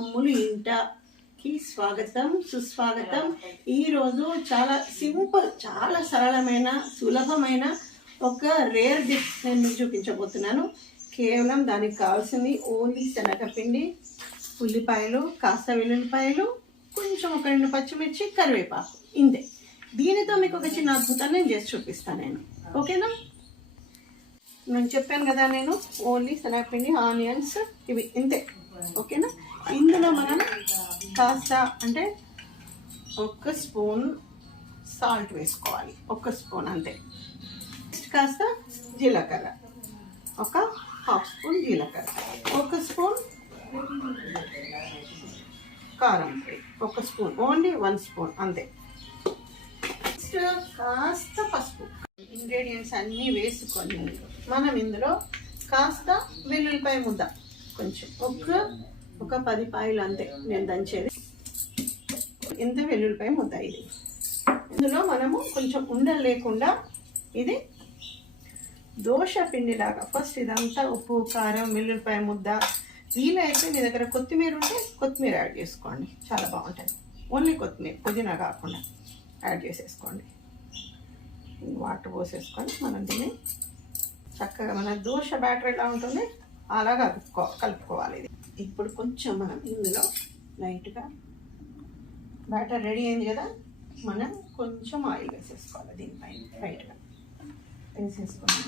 అమ్ములు ఇంటకి స్వాగతం సుస్వాగతం. ఈరోజు చాలా సింపుల్, చాలా సరళమైన, సులభమైన ఒక రేర్ డిష్ నేను మీకు చూపించబోతున్నాను. కేవలం దానికి కావాల్సింది ఓన్లీ శనగపిండి, ఉల్లిపాయలు, కాస్త వెల్లుల్లిపాయలు, కొంచెం ఒక 2 పచ్చిమిర్చి, కరివేపాకు, ఇంతే. దీనితో మీకు ఒక చిన్న అద్భుతాన్ని నేను చేసి చూపిస్తాను నేను. ఓకేనా? నేను చెప్పాను కదా, నేను ఓన్లీ శనగపిండి, ఆనియన్స్, ఇవి ఇంతే. ఓకేనా? ఇందులో మనం కాస్త అంటే 1 స్పూన్ సాల్ట్ వేసుకోవాలి, 1 స్పూన్ అంతే. కాస్త జీలకర్ర, ఒక 1/2 స్పూన్ జీలకర్ర, 1 స్పూన్ కారం, 1 స్పూన్, ఓన్లీ 1 స్పూన్ అంతే. కాస్త పసుపు. ఇంగ్రీడియంట్స్ అన్నీ వేసుకొని మనం ఇందులో కాస్త వెల్లుల్లిపాయ ముద్ద, కొంచెం ఒక 10 పాయలు అంతే నేను దంచేది. ఇంత వెల్లుల్లిపాయ ముద్ద ఇది. ఇందులో మనము కొంచెం ఉండలు లేకుండా ఇది దోశ పిండిలాగా ఫస్ట్ ఇదంతా ఉప్పు, కారం, వెల్లుల్లిపాయ ముద్ద. వీలైతే మీ దగ్గర కొత్తిమీర ఉంటే కొత్తిమీర యాడ్ చేసుకోండి, చాలా బాగుంటుంది. ఓన్లీ కొత్తిమీర, పుదీనా కాకుండా యాడ్ చేసేసుకోండి. వాటర్ పోసేసుకొని మనం దీన్ని చక్కగా మన దోశ బ్యాటర్ ఎలా ఉంటుంది అలాగా కలుపుకోవాలి. ఇది ఇప్పుడు కొంచెం మనం ఇందులో లైట్గా బ్యాటర్ రెడీ అయింది కదా, మనం కొంచెం ఆయిల్ వేసేసుకోవాలి. దీనిపైన లైట్గా వేసేసుకొని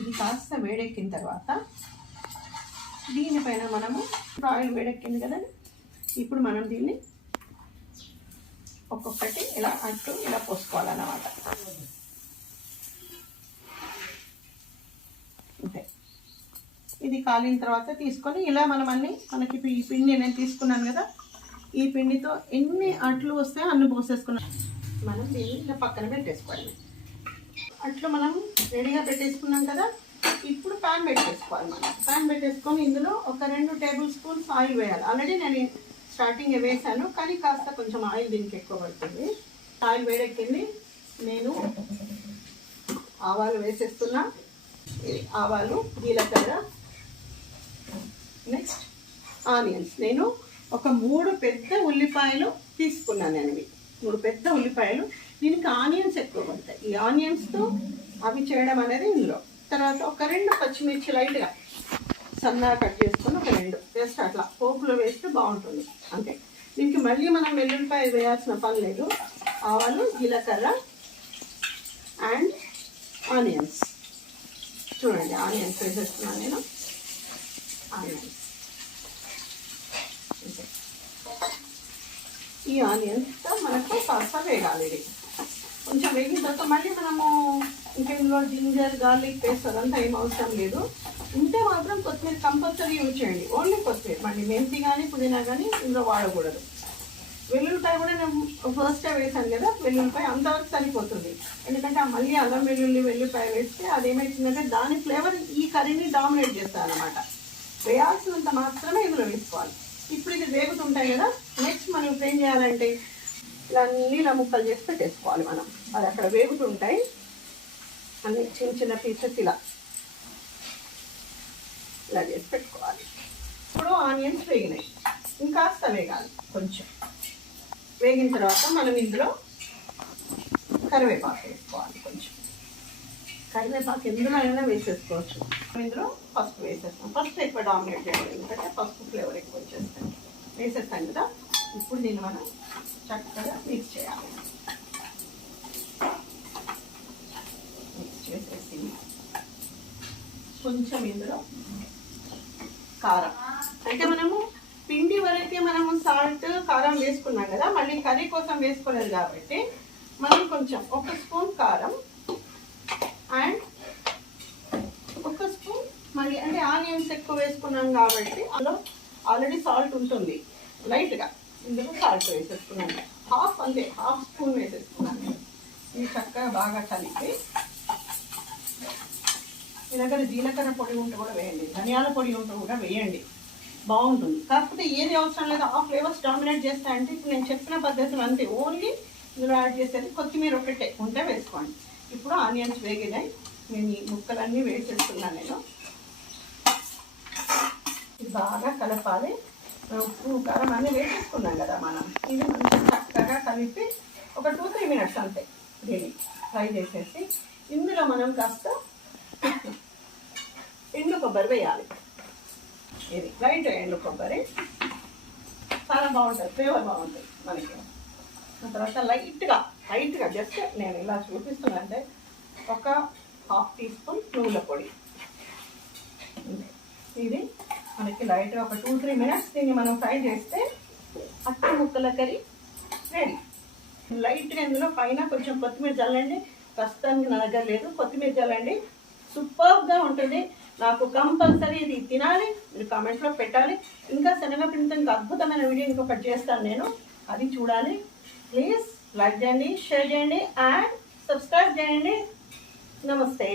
ఇది కాస్త వేడెక్కిన తర్వాత దీనిపైన మనము ఆయిల్ వేడెక్కింది కదా, ఇప్పుడు మనం దీన్ని ఒక్కొక్కటి ఇలా అట్టు ఇలా పోసుకోవాలన్నమాట. అంతే. ఇది కాలిన తర్వాత తీసుకొని ఇలా మనం మనకి ఈ పిండి నేను తీసుకున్నాను కదా, ఈ పిండితో ఎన్ని అట్లు వస్తాయో అన్ని పోసేసుకున్నాం. మనం దీన్ని ఇలా పక్కన పెట్టేసుకోవాలి. అట్లు మనం రెడీగా పెట్టేసుకున్నాం కదా, ఇప్పుడు ప్యాన్ పెట్టేసుకోవాలి. మనం ప్యాన్ పెట్టేసుకొని ఇందులో ఒక 2 టేబుల్ స్పూన్స్ ఆయిల్ వేయాలి. ఆల్రెడీ నేను స్టార్టింగ్ వేసాను, కానీ కాస్త కొంచెం ఆయిల్ దీనికి ఎక్కువ పడుతుంది. ఆయిల్ వేడెక్కింది, నేను ఆవాలు వేసేస్తున్నా. ఆవాలు, జీలకర్ర, నెక్స్ట్ ఆనియన్స్. నేను ఒక 3 పెద్ద ఉల్లిపాయలు తీసుకున్నాను. నేను 3 పెద్ద ఉల్లిపాయలు. దీనికి ఆనియన్స్ ఎక్కువ పడతాయి. ఈ ఆనియన్స్తో అవి చేయడం అనేది ఇందులో. తర్వాత ఒక 2 పచ్చిమిర్చి లైట్గా సన్నగా కట్ చేసుకొని ఒక 2 జస్ట్ అట్లా పోపులో వేస్తే బాగుంటుంది అంతే. దీనికి మళ్ళీ మనం వెల్లుల్లిపాయ వేయాల్సిన పని లేదు. ఆవాలు, జీలకర్ర అండ్ ఆనియన్స్. చూడండి, ఆనియన్స్ వేసేస్తున్నాను నేను. ఆనియన్స్ అంతే. ఈ ఆనియన్స్తో మనకు కాస్త వేగాలి. ఇది కొంచెం వేగిన తర్వాత మళ్ళీ మనము ఇంకా ఇందులో జింజర్, గార్లిక్ పేస్ట్ అదంతా ఏం అవసరం లేదు. ఉంటే మాత్రం కొత్తిమీర కంపల్సరీ యూజ్ చేయండి. ఓన్లీ కొత్తిమీర, మళ్ళీ మెంతి కానీ పుదీనా కానీ ఇందులో వాడకూడదు. వెల్లుల్లిపాయ కూడా నేను ఫస్టే వేసాను కదా, వెల్లుల్లిపాయ అంతవరకు సరిపోతుంది. ఎందుకంటే మళ్ళీ అల్లం వెల్లుల్లిపాయ వేస్తే అదేమవుతుందంటే దాని ఫ్లేవర్ ఈ కర్రీని డామినేట్ చేస్తుంది అన్నమాట. వేయాల్సినంత మాత్రమే ఇందులో వేసుకోవాలి. ఇప్పుడు ఇది వేగుతుంటాయి కదా, నెక్స్ట్ మనం ఇప్పుడు ఏం చేయాలంటే ఇలా అన్నీ ముక్కలు చేసి పెట్టేసుకోవాలి. మనం అది అక్కడ వేగుతుంటాయి అన్ని చిన్న చిన్న పీసెస్ ఇలా చేసి పెట్టుకోవాలి. ఇప్పుడు ఆనియన్స్ వేగినాయి, ఇంకాస్త వేగాలి. కొంచెం వేగిన తర్వాత మనం ఇందులో కరివేపాకు వేసుకోవాలి. కొంచెం కరివేపాకు ఎందులో అయినా వేసేసుకోవచ్చు. ఇందులో పసుపు వేసేస్తాం. పసుపు ఎక్కువ డామినేట్ చేయాలి, ఎందుకంటే పసుపు ఫ్లేవర్ ఎక్కువ వచ్చేస్తాయి. వేసేస్తాం కదా, ఇప్పుడు దీన్ని మనం చక్కగా మిక్స్ చేయాలి. మిక్స్ చేసేసి కొంచెం ఇందులో కారం, అంటే మనము పిండి వరకే మనము సాల్ట్, కారం వేసుకున్నాం కదా, మళ్ళీ కర్రీ కోసం వేసుకోలేదు కాబట్టి మనం కొంచెం 1 స్పూన్ కారం అండ్ 1 స్పూన్ మళ్ళీ, అంటే ఆనియన్స్ ఎక్కువ వేసుకున్నాం కాబట్టి అందులో ఆల్రెడీ సాల్ట్ ఉంటుంది లైట్గా. ఇందులో సాల్ట్ వేసేసుకున్నాను, హాఫ్ అంతే, 1/2 స్పూన్ వేసేసుకున్నాను. ఇది చక్కగా బాగా కలిపి, మీ దగ్గర జీలకర్ర పొడి ఉంటే కూడా వేయండి, ధనియాల పొడి ఉంటే కూడా వేయండి, బాగుంటుంది. కాకపోతే ఏది అవసరం లేదు, ఆ ఫ్లేవర్స్ డామినేట్ చేస్తాయంటే ఇప్పుడు నేను చెప్పిన పద్ధతులు అంతే. ఓన్లీ ఇందులో యాడ్ చేసేది కొత్తిమీర ఒకటే ఉంటే వేసుకోండి. ఇప్పుడు ఆనియన్స్ వేగినాయి, నేను ఈ ముక్కలన్నీ వేసేస్తున్నాను. నేను ఇది బాగా కలపాలి. ఉప్పు కారం అన్నీ వేసేసుకున్నాం కదా మనం. ఇది మంచిగా చక్కగా కలిపి ఒక 2-3 మినిట్స్ అంతే దీన్ని ఫ్రై చేసేసి ఇందులో మనం కాస్త ఎండు కొబ్బరి వేయాలి. ఇది లైట్ ఎండు కొబ్బరి చాలా బాగుంటుంది, ఫ్లేవర్ బాగుంటుంది మనకి. ఆ తర్వాత లైట్గా జస్ట్ నేను ఇలా చూపిస్తున్నా అంటే ఒక 1/2 టీ స్పూన్ నువ్వుల పొడి. ఇది మనకి లైట్గా ఒక 2-3 మినిట్స్ దీన్ని మనం ఫ్రై చేస్తే అట్టి ముక్కల కర్రీ రెడీ. లైట్గా ఇందులో పైన కొంచెం కొత్తిమీర చల్లండి, ప్రస్తుతానికి నా దగ్గర లేదు, కొత్తిమీర చల్లండి, సూపర్గా ఉంటుంది. నాకు కంపల్సరీ ఇది తినాలి, మీరు కామెంట్స్లో పెట్టాలి. ఇంకా శనగపిండితో ఇంకా అద్భుతమైన వీడియో ఇంకొకటి చేస్తాను నేను, అది చూడాలి. ప్లీజ్ లైక్ చేయండి, షేర్ చేయండి అండ్ సబ్స్క్రైబ్ చేయండి. నమస్తే.